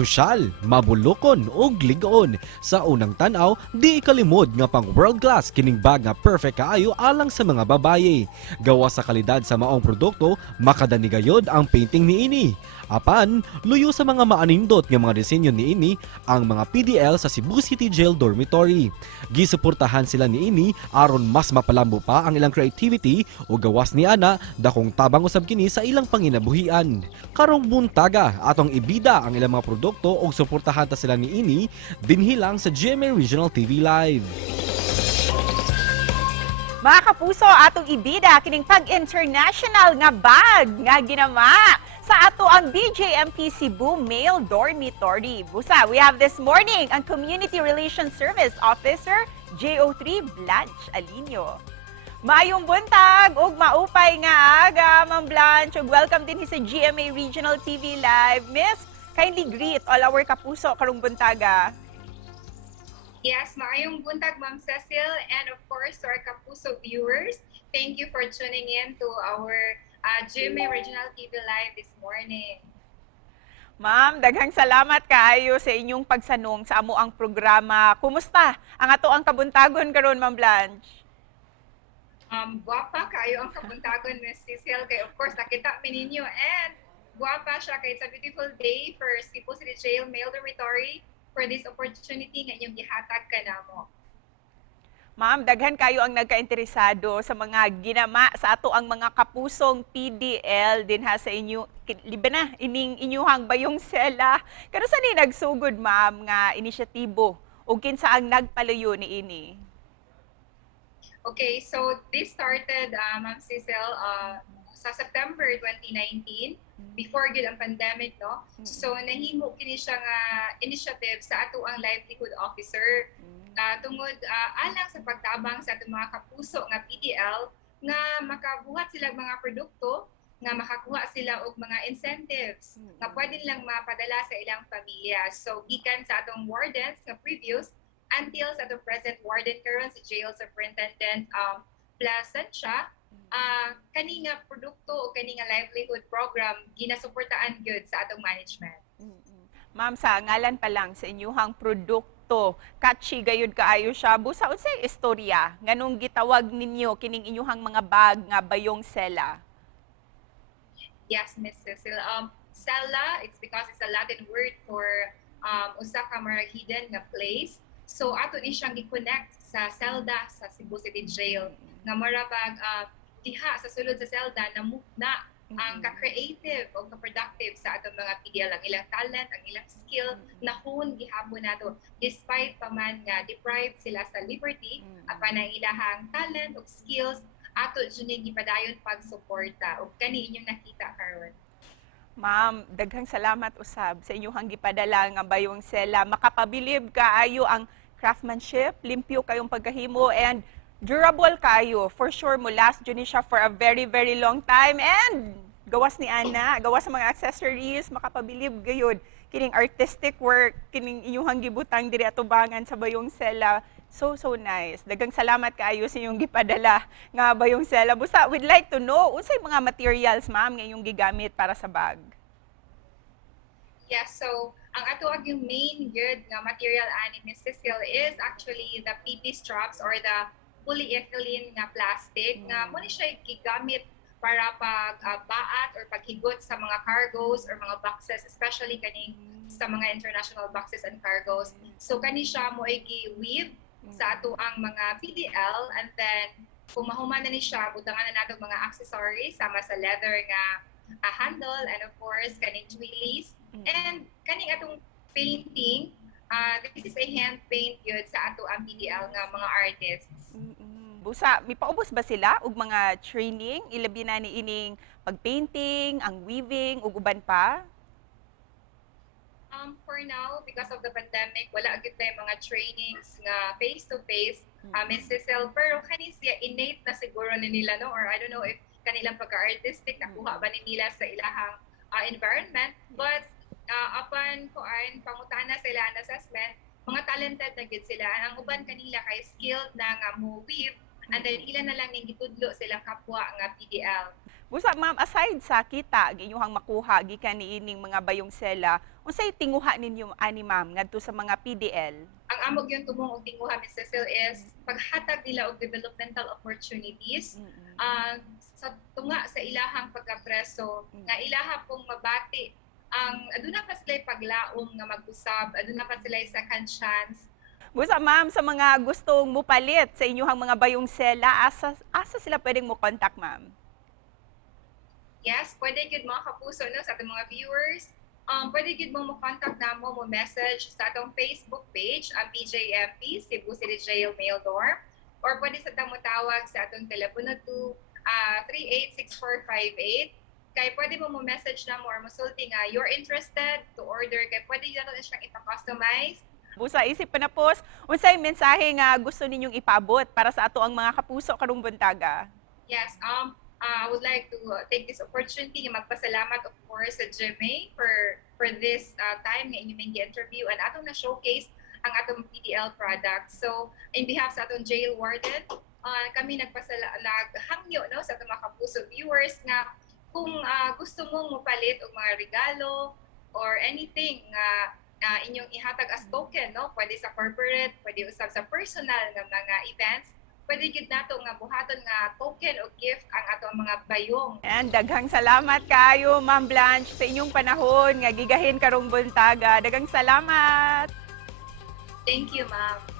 Sosyal, mabulokon ug ligon. Sa unang tanaw, di ikalimod nga pang world class kining bag nga perfect kaayo alang sa mga babaye. Gawa sa kalidad sa maong produkto, makadanigayod ang painting ni ini. Apan, luyo sa mga maanindot nga mga disenyo ni ini ang mga PDL sa Cebu City Jail Dormitory. Gisuportahan sila ni ini aron mas mapalambo pa ang ilang creativity o gawas ni ana dakong tabang usab kini sa ilang panginabuhian. Karong buntaga atong ibida ang ilang mga produkto o suportahan ta sila ni ini dinhi lang sa GMA Regional TV Live. Mga kapuso, atong ibida kining pag-international nga bag nga ginama sa ato ang BJMP Cebu Male Dormitory. Busa, we have this morning ang Community Relations Service Officer JO3 Blanche Alinio. Maayong buntag ug maupay nga aga, Ma'am Blanche, ug welcome din sa GMA Regional TV Live. Miss, kindly greet all our kapuso karong buntaga. Yes, maayong buntag, Ma'am Cecil, and of course to our Kapuso viewers. Thank you for tuning in to our GMA Regional TV Live this morning. Ma'am, daghang salamat kaayo sa inyong pagsanong sa amo ang programa. Kumusta ang ato ang kabuntagon karon, Ma'am Blanche? Guwapa kayo ang kabuntagon, Miss Cecil, kay of course nakita mi ninyo, and guwapa siya kay it's a beautiful day for Cebu City Jail Male Dormitory for this opportunity nga inyong gihatag kanamo. Ma'am, daghan kayo ang nagkainteresado sa mga ginama sa ato ang mga kapusong PDL din ha sa inyo, liba na, ining inyuhang bayong sela. Kano sa ni nagsugod, ma'am, nga inisyatibo o kinsa ang nagpaluyo ni ini? Okay, so this started, Ma'am Cecil, sa September 2019, before gyud ang pandemic, no? So nahimo kini siya nga initiative sa ato ang livelihood officer tungod alang sa pagtabang sa atong mga kapuso nga PDL nga makabuhat sila mga produkto nga makakuha sila og mga incentives nga pwede lang mapadala sa ilang pamilya. So gikan sa atong wardens nga previous until sa atong present warden karon si Jail Superintendent Placencia, kani nga produkto o kani nga livelihood program ginasuportaan gyud sa atong management. Ma'am, sa ngalan pa lang sa inyuhang produkto, catchy gayud kaayo siya. Busa unsay istorya nganong gitawag ninyo kining inyuhang mga bag nga bayong sela? Yes, Miss Cecil. Sela, it's because it's a Latin word for usa ka mga hidden nga place. So ato ni siyang gi-connect sa selda sa Cebu City Jail nga marabag diha sa sulod sa selda na ang ka-creative o ka-productive sa atong mga PDL, ang ilang talent, ang ilang skill, nahon gihapon nato despite pa man nga deprived sila sa liberty apan ang ilahang talent o skills ato jud gipadayon pagsuporta ug kani inyong nakita karon. Ma'am, daghang salamat usab sa inyong gipadala nga bayong sela. Makapabilib kaayo ang craftsmanship, limpyo kayong pagkahimo, and durable kayo. For sure mo last jud ni siya for a very very long time, and gawas ni ana, gawas sa mga accessories, makapabilib gayud kining artistic work, kining inyong gibutang diri atubangan sa bayong sela. So nice. Daghang salamat kaayo sa inyong gipadala nga bayong sela. Busa, we'd like to know unsay mga materials, ma'am, nga inyong gigamit para sa bag? Yeah, so ang ato yung main good nga material ani Miss Cecil is actually the PP straps or the polyethylene nga plastic nga mo ni siya gigamit para pag baat or paghigot sa mga cargos or mga boxes, especially kaning sa mga international boxes and cargos. So kani siya mo ay gi-weave sa ato ang mga PDL, and then kung mahuman na ni siya, butangan na nato mga accessories sama sa leather nga handle, and of course kaning twillies, and kaning atong painting. This is a hand paint yun sa ato ang PDL nga mga artists. Busa, may paubos ba sila og mga training? Ilabi na ni ining pag-painting, ang weaving, ug uban pa? For now, because of the pandemic, wala agad tayo mga trainings nga face-to-face, Miss Cecil. Pero kani siya innate na siguro na nila, no? Or I don't know if kanilang pagka-artistic nakuha ba ni nila sa ilahang environment. But upon pangutana sa ilahang assessment, mga talented na gid sila. Ang uban kanila kay skilled na nga mo weave and then ilan na lang ning gitudlo silang kapwa nga PDL. Busa ma'am, aside sa kita ginyuhang makuha gikan niining mga bayong sela, unsay tinguha ninyo ani ma'am ngadto sa mga PDL? Ang amog yung tumong og tinguha Ms. Cecil is paghatag nila og developmental opportunities sa tunga sa ilahang pagkapreso nga ilaha pong mabati ang aduna pa sila paglaom nga mag-usab, aduna pa sila second chance. Busa ma'am, sa mga gustong mupalit sa inyuhang mga bayong sela, asa sila pwedeng mo contact ma'am? Yes, pwede gid mga kapuso no sa atong mga viewers. Pwede gid mo contact namo mo message sa atong Facebook page ang PJMP Cebu City Jail Mail Dorm, or pwede sa tamo tawag sa atong telepono 386458. Kay pwede mo message na mo or masulti nga you're interested to order, kay pwede nato na siyang ipa-customize. Busa isip pa na post, unsay mensahe nga gusto ninyong ipabot para sa ato ang mga kapuso karong buntaga? Yes, I would like to take this opportunity nga magpasalamat of course sa GMA for this time nga inyong interview and atong na showcase ang atong PDL products. So, in behalf sa atong jail warden, kami naghangyo no sa atong mga kapuso viewers nga kung gusto mong mupalit og mga regalo or anything nga inyong ihatag as token, no? Pwede sa corporate, pwede usab sa personal nga mga events, pwede gid nato nga buhaton nga token o gift ang ato mga bayong. And daghang salamat kayo Ma'am Blanche sa inyong panahon nga gigahin karong buntaga. Daghang salamat. Thank you, ma'am.